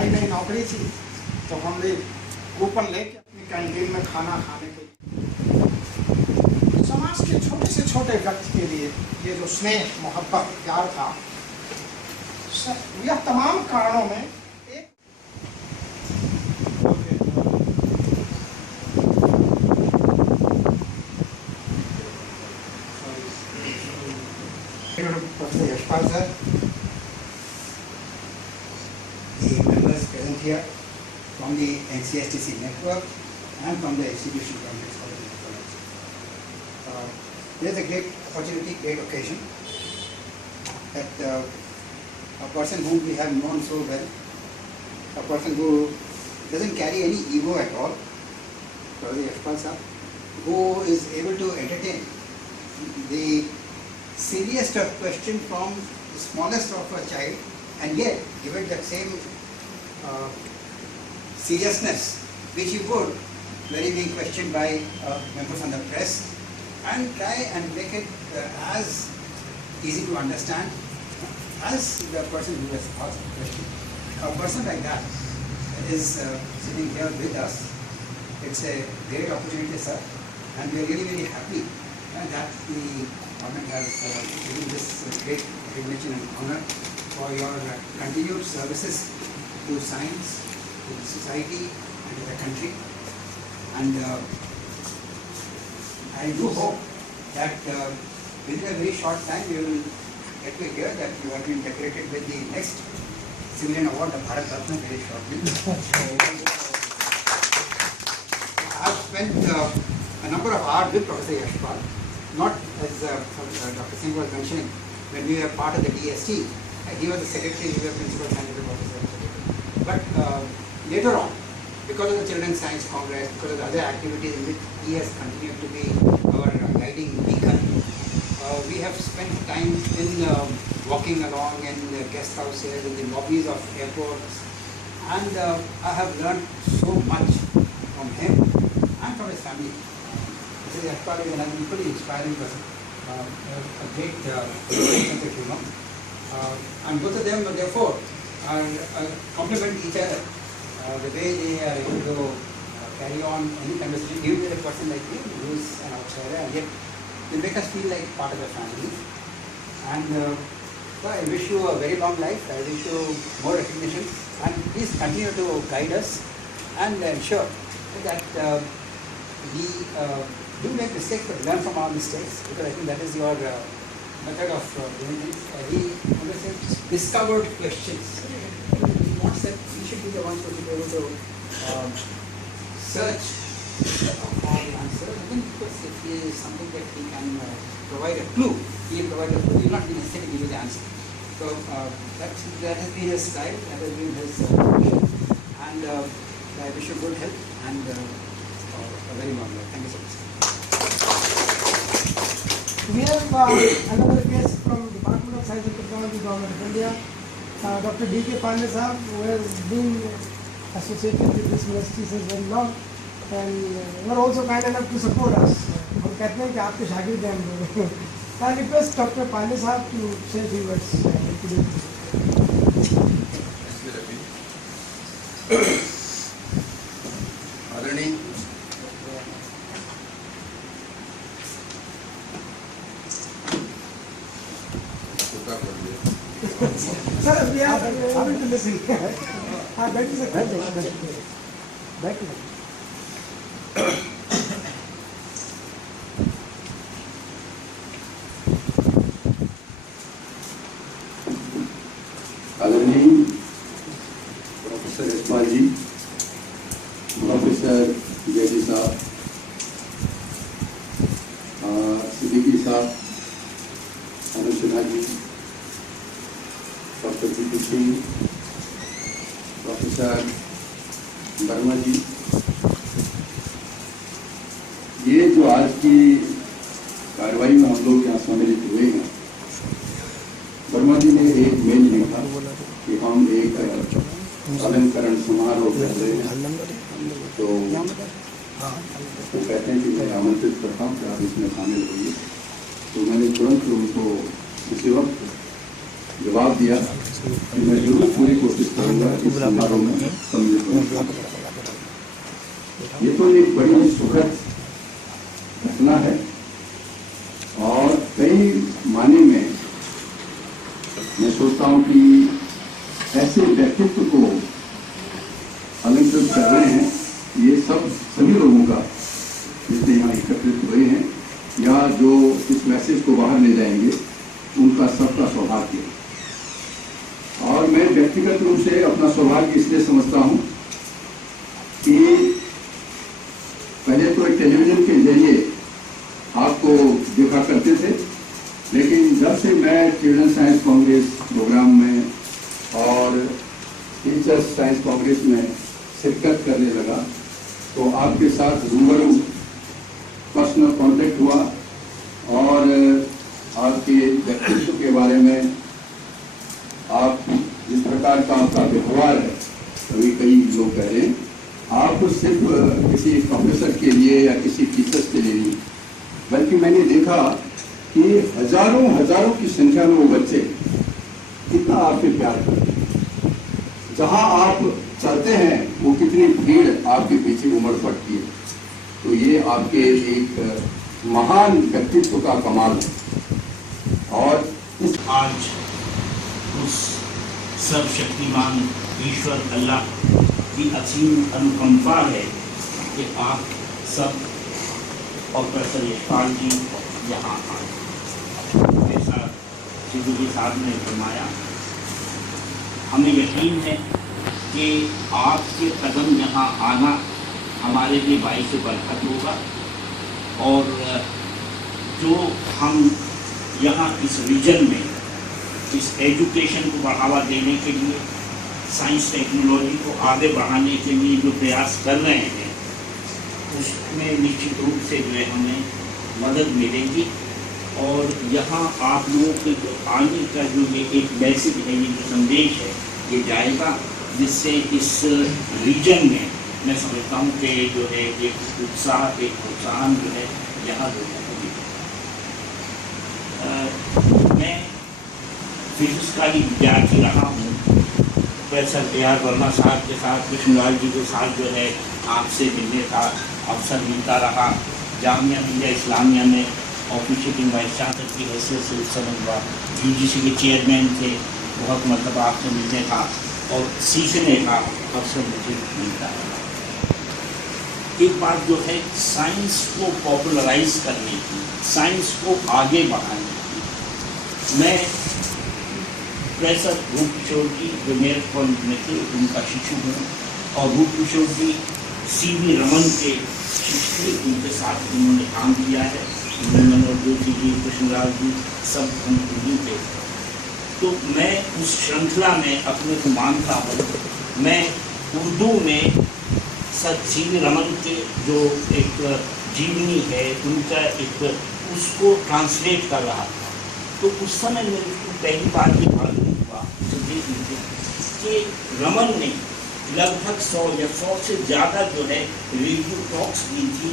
नई नई नौकरी थी तो हमने कूपन लेके अपनी कैंटीन में खाना खाने के लिए समाज के छोटे से छोटे व्यक्ति के लिए ये जो स्नेह मोहब्बत प्यार था, यह तमाम कारणों में एक Professor Yashpal sir, the members present here from the NCSTC network and from the institution complex college. There is a great opportunity, great occasion that a person whom we have known so well, a person who doesn't carry any ego at all, Professor Yashpal sir, who is able to entertain the silliest of question from the smallest of a child and yet give it that same seriousness which you would when you being questioned by members from the press, and try and make it as easy to understand as the person who has asked the question. A person like that is sitting here with us. It's a great opportunity, sir, and we are really very happy that the government has given this great recognition and honor for your continued services to science, to the society and to the country. And I do hope that within a very short time you will get to hear that you have been decorated with the next civilian award of Bharat Ratna very shortly. I have spent a number of hours with Professor Yashpal, not as Dr. Singh was mentioning, when we were part of the DST. He was the secretary, we were principal scientific officer. But later on, because of the Children's Science Congress, because of the other activities in which he has continued to be our guiding beacon, we have spent time in walking along in the guest houses, in the lobbies of airports, and I have learned so much from him and from his family. This is actually an equally inspiring person, a great sense of humor, and both of them therefore complement each other. The way they are able to carry on any conversation, even with a person like me who is an outsider, and yet they make us feel like part of the family. And so I wish you a very long life. I wish you more recognition, and please continue to guide us and ensure that we do make mistakes, but learn from our mistakes, because I think that is your method of doing things. He always said discovered questions. He wants that we should be the ones who should be able to search for the answer. And then, because if it is something that he can provide a clue, he will provide a clue. He will not be necessarily give you the answer. So that has been his style, that has been his mission. And I wish you good health and a very long life. Thank you so much. We have another guest from Department of Science and Technology, Government of India, Dr. D.K. Pandey sahab, who has been associated with this university since very long, and you are also kind enough to support us. हम कहते हैं कि आपके शागिर्द हैं हम लोग. I request Dr. Pandey sahab to say a few words. आदरणीय Sir, we are having to listen. That is a back. आदरणीय प्रोफेसर यशपाल जी, प्रोफेसर जयजी साहब, सिद्दीकी साहब, आनंद सिन्हा जी, डॉक्टर जी सिंह, प्रोफेसर वर्मा जी, ये जो आज की कार्रवाई में हम लोग यहाँ सम्मिलित हुए हैं, वर्मा जी ने एक मेल लिखा कि हम एक अलंकरण समारोह कर रहे हैं, तो वो कहते हैं कि मैं आमंत्रित करता हूँ कि आप इसमें शामिल होइए। तो मैंने तुरंत उनको इसी वक्त जवाब दिया कि मैं जरूर पूरी कोशिश करूंगा इस समारोह में सम्मिलित होने की। ये तो एक बड़ी सुखद घटना है और कई माने में मैं सोचता हूं कि ऐसे व्यक्तित्व को अलंकृत कर रहे हैं ये सभी लोगों का जितने यहाँ एकत्रित हुए हैं या जो इस मैसेज को बाहर ले जाएंगे उनका सबका सौभाग्य है। और मैं व्यक्तिगत रूप से अपना सौभाग्य इसलिए समझता हूं कि पहले तो एक टेलीविजन के जरिए आपको देखा करते थे, लेकिन जब से मैं चिल्ड्रन साइंस कांग्रेस प्रोग्राम में और टीचर्स साइंस कांग्रेस में शिरकत करने लगा तो आपके साथ रूबरू पर्सनल कांटेक्ट हुआ और आपके व्यक्तित्व के बारे में आप जिस प्रकार का आपका व्यवहार है, अभी कई लोग कह रहे हैं आप सिर्फ किसी प्रोफेसर के लिए या किसी टीचर्स के लिए नहीं, बल्कि मैंने देखा कि हजारों हजारों की संख्या में वो बच्चे कितना आपसे प्यार करते हैं। जहां आप चलते हैं वो कितनी भीड़ आपके पीछे उमड़ पड़ती है। तो ये आपके एक महान व्यक्तित्व का कमाल है। और इस आज उस सर्वशक्तिमान ईश्वर अल्लाह की असीम अनुकंपा है कि आप सब और प्रोफेसर यशपाल जी यहाँ आए। जैसा जी साहब ने फरमाया, हमें यकीन है कि आपके कदम यहाँ आना हमारे लिए बाइस बरकत होगा और जो हम यहाँ इस रीजन में इस एजुकेशन को बढ़ावा देने के लिए, साइंस टेक्नोलॉजी को आगे बढ़ाने के लिए जो प्रयास कर रहे हैं उसमें निश्चित रूप से जो है हमें मदद मिलेगी। और यहाँ आप लोगों के जो आने का जो ये एक मैसेज है, ये जो संदेश है, ये जाएगा जिससे इस रीजन में मैं समझता हूँ कि जो है एक उत्साह, एक प्रोत्साहन जो है यहाँ लोगों को मिलेगा। मैं फिजिक्स का ही विद्यार्थी रहा हूँ। प्रोफेसर ए आर वर्मा साहब के साथ, कृष्णलाल जी के साथ जो है आपसे मिलने का अवसर मिलता रहा। जामिया मिलिया इस्लामिया में ऑफिशियलिंग वाइस चांसलर की हैसियत से उस समय हुआ। UGC के चेयरमैन थे, बहुत मतलब आपसे मिलने का और सीखने का अवसर मुझे मिलता है। एक बात जो है साइंस को पॉपुलराइज करने की, साइंस को आगे बढ़ाने की, मैं प्रोफेसर रूप किशोर जी जो मेरे कॉलेज में थे उनका शिशु हूँ और रूप किशोर जी CV रमन के शिष्य थे, उनके साथ उन्होंने काम किया है। मनोहर जोशी जी, कृष्णलाल जी सब हम उन्हीं थे। तो मैं उस श्रृंखला में अपने को मानता हूँ। मैं उर्दू में सर CV रमन के जो एक जीवनी है उनका एक उसको ट्रांसलेट कर रहा था। तो उस समय मेरे को पहली बार ये मालूम हुआ कि रमन ने लगभग 100 या 100 से ज़्यादा जो है रेडियो टॉक्स दी थी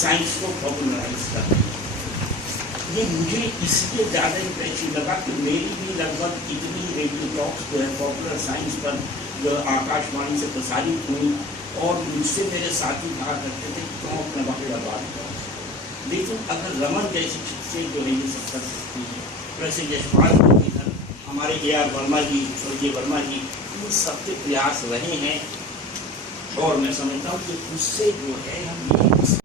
साइंस को पॉपुलराइज करने। ये मुझे इसलिए ज़्यादा इंप्रेसिव लगा कि मेरी भी लगभग इतनी रेडियो टॉक्स जो है पॉपुलर साइंस पर जो आकाशवाणी से प्रसारित हुई और मुझसे मेरे साथी कहा करते थे क्यों अपना वक्त बर्बाद करो। लेकिन अगर रमन जैसी से जो है ये सब कर सकती है, प्रोफेसर यशपाल जी, हमारे AR वर्मा जी, स्वर्गीय वर्मा जी, इन सबके प्रयास रहे हैं और मैं समझता हूँ कि उससे जो है हम